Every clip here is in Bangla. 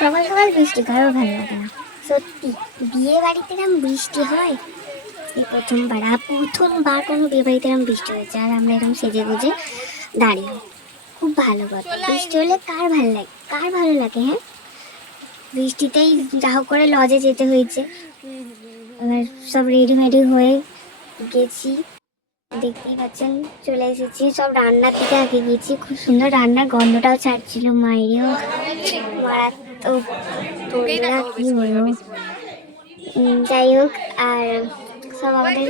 সকাল সকাল বৃষ্টি, কারও ভালো লাগে না। সত্যি বিয়ে বাড়িতে এরম বৃষ্টি হয়, এই প্রথমবার আর প্রথমবার কোনো বিয়ে বাড়িতে এরম বৃষ্টি হয়েছে, আর আমরা এরকম সেজে গুজে দাঁড়িয়ে খুব ভালো কথা বৃষ্টি হলে কার ভালো লাগে? কার ভালো লাগে হ্যাঁ? বৃষ্টিতেই যা হোক করে লজে যেতে হয়েছে। এবার সব রেডি মেডি হয়ে গেছি। দেখতেই পাচ্ছেন, চলে এসেছি। সব রান্নার দিকে আগে গেছি। খুব সুন্দর রান্নার গন্ধটাও ছাড়ছিল মায়েরও। তোরগুলা কি বলব যাই হোক আর সব আমাদের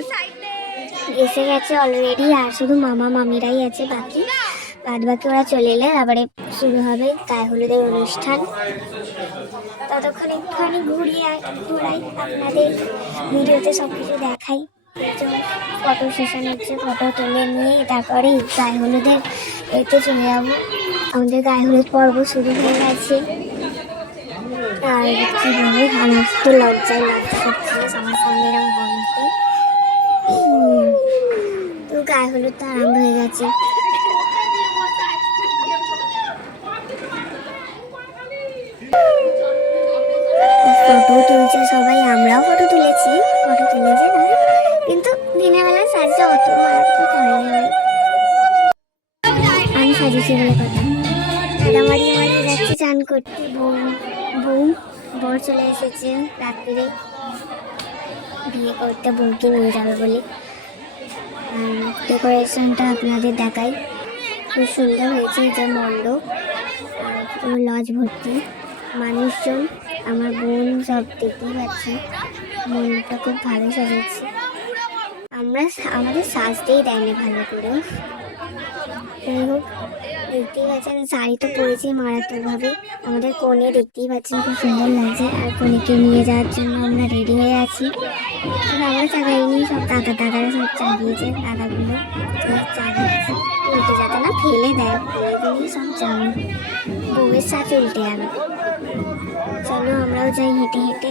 এসে গেছে অলরেডি আর শুধু মামা মামিরাই আছে বাকি বাদ বাকি ওরা চলে এলে তারপরে শুরু হবে গায়ে হলুদের অনুষ্ঠান। ততক্ষণ একটুখানি ঘুরিয়ে আ- ঘুরাই আপনাদের ভিডিওতে সব কিছু দেখাই ফটো সেশন হচ্ছে ফটো তুলে নিয়ে তারপরে গায়ে হলুদের এতে চলে যাব। আমাদের গায়ে হলুদ পর্ব শুরু হয়ে গেছে। আর কি বলব আমার তো লজ্জায় লজ্জা করছিল সবার সামনে তো গায়ে হলুদ তো আরম্ভ হয়ে গেছে। ফটো তুলছে সবাই, আমরাও ফটো তুলেছি, ফটো তুলেছে না, কিন্তু দিনের বেলা সাজটা অত মারাত্মক আমি সাজিয়েছি বলে কথা। চান করতে। বউ বউ, বর চলে এসেছে রাত্রিরে। বিয়ে করতে বউকে নিয়ে যাবে বলে। ডেকোরেশনটা আপনাদের দেখাই। খুব সুন্দর হয়েছে যে মণ্ডপ। পুরো লজ ভর্তি। মানুষজন, আমার বোন সব দেখতেই পাচ্ছি। মণ্ডপটা খুব ভালো সাজাচ্ছে। আমরা আমাদের সাজতেই দেয়নি ভালো করে। যাই হোক দেখতেই পাচ্ছেন, শাড়ি তো পরেছি মারাত্মকভাবে। আমাদের কোণে দেখতেই পাচ্ছেন খুব সুন্দর লাগছে, আর কোণেকে নিয়ে যাওয়ার জন্য আমরা রেডি হয়ে আছি। আমরা চাগাইনি সব দাদা, দাদারা সব চাগিয়েছে দাদাগুলো সব চাগাচ্ছে উল্টে যাতে না ফেলে দেয়, ফেলে সব চান বউয়ের সাথে উল্টে যাবে চলো আমরাও যাই হেঁটে হেঁটে।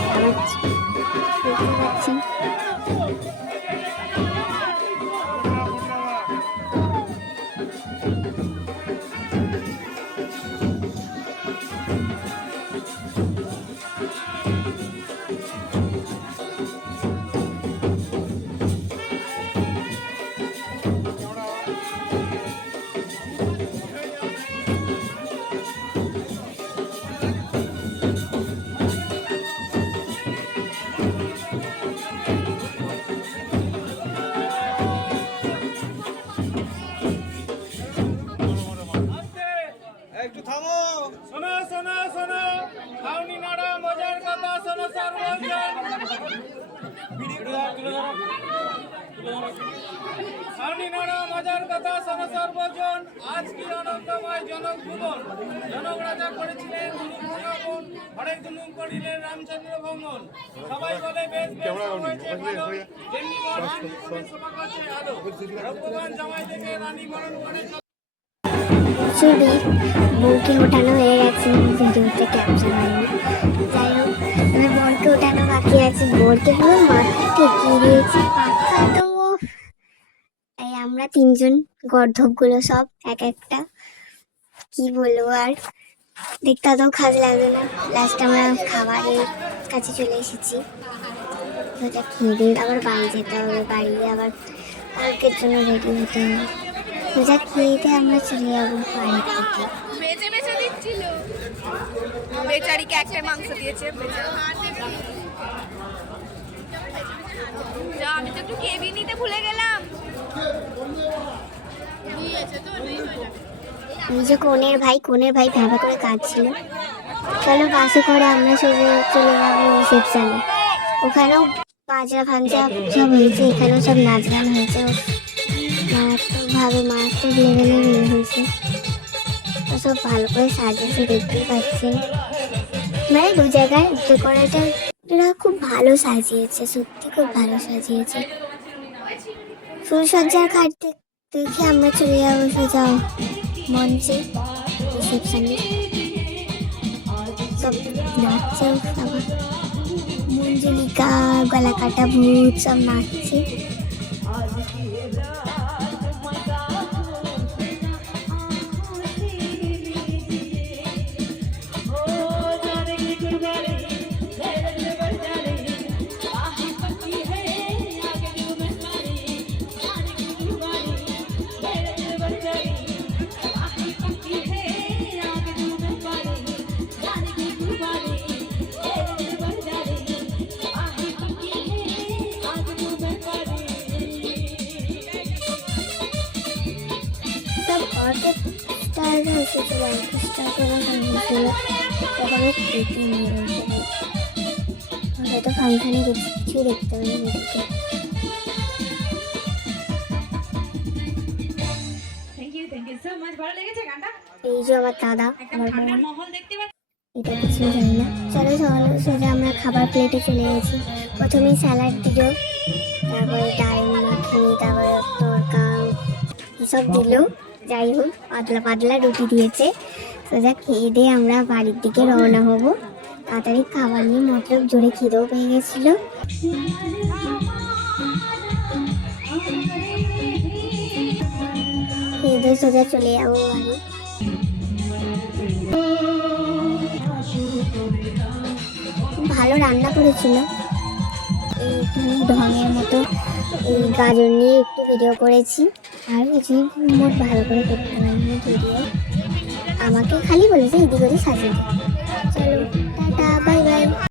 পাচ্ছি আমাদের দিকে শোনো সর্বজন মজার কথা শোনো সর্বজন আজ কি জনক ভুবন জনক রাজা করেছিলেন ভঙ্গাপন হরেক দুলুম করিলেন রামচন্দ্র ভ্রমণ সবাই বলে বেশ বেশ ভগবান জামাই থেকে রানী মরণ করে ভিড় বউকে ওঠানো হয়ে গেছে ভিডিওতে ক্যাপচার হয়নি। বরকে পুরো মাথা ঠেকিয়ে দিয়েছে তো এই আমরা তিনজন গর্ধবগুলো সব এক একটা। কি বলব আর? দেখতে অত খাস লাগবে না। লাস্ট আমরা খাবারের কাছে চলে এসেছি। ওটা খেয়ে দিয়ে আবার বাড়ি যেতে হবে। বাড়ি আবার কালকের জন্য রেডি হতে হবে। সোজা খেয়ে আমরা চলে যাব বাড়ি থেকে। বেচারিকে একটা মাংস দিয়েছে। যা, আমি তো একটু কেবি নিতে ভুলে গেলাম। এই যে কোনের ভাই কোনের ভাই ভেবা করে কাঁদছিল। চলো বাসে করে আমরা সোজা চলে যাব রিসেপশনে ওখানেও বাজরা ভাঞ্জা সব হয়েছে, এখানেও সব নাচ গান হয়েছে। মারাত্মকভাবে মারাত্মক লেভেলের ইয়ে হয়েছে। সব ভালো করে সাজিয়েছে, দেখতেই পাচ্ছেন। মানে দু জায়গায় ডেকোরেটার এরা খুব ভালো সাজিয়েছে, সত্যি খুব ভালো সাজিয়েছে। ফুলসজ্জার খাট দেখ- আমরা চলে যাব সোজা মঞ্চে রিসেপশনে। সব নাচছে মঞ্জুলিকা গলা কাটা ভূত সব নাচছে। সব অর্কেস্ট্রার এসেছিল অর্কেস্ট্রা করে সাজিয়েছিল তখন প্রীতি নিয়ে রয়েছে হয়তো ফাংশনে কিছু দেখতে পারি এই যে আমার দাদা আমার এটা কিছু জানি না। চলো চলো সোজা আমরা খাবার প্লেটে চলে গেছি। প্রথমেই স্যালাড দিল তারপরে ডাল মাখিনি তারপরে তরকা এসব দিল। যাই হোক, পাতলা পাতলা রুটি দিয়েছে। সোজা খেয়ে দিয়ে আমরা বাড়ির দিকে রওনা হব। তাড়াতাড়ি খাবার নিয়ে মতলব জোরে খিদেও পেয়ে গেছিল। খেয়ে দিয়ে সোজা চলে যাব বাড়ি। ভালো রান্না করেছিল। এইখানে ঢঙের মতো গাজর নিয়ে একটু ভিডিও করেছি। আর কিছুই মোট ভালো করে করতে পারিনি ভিডিও। আমাকে খালি বলেছে, এদিক ওদিক সাজিয়ে চলো।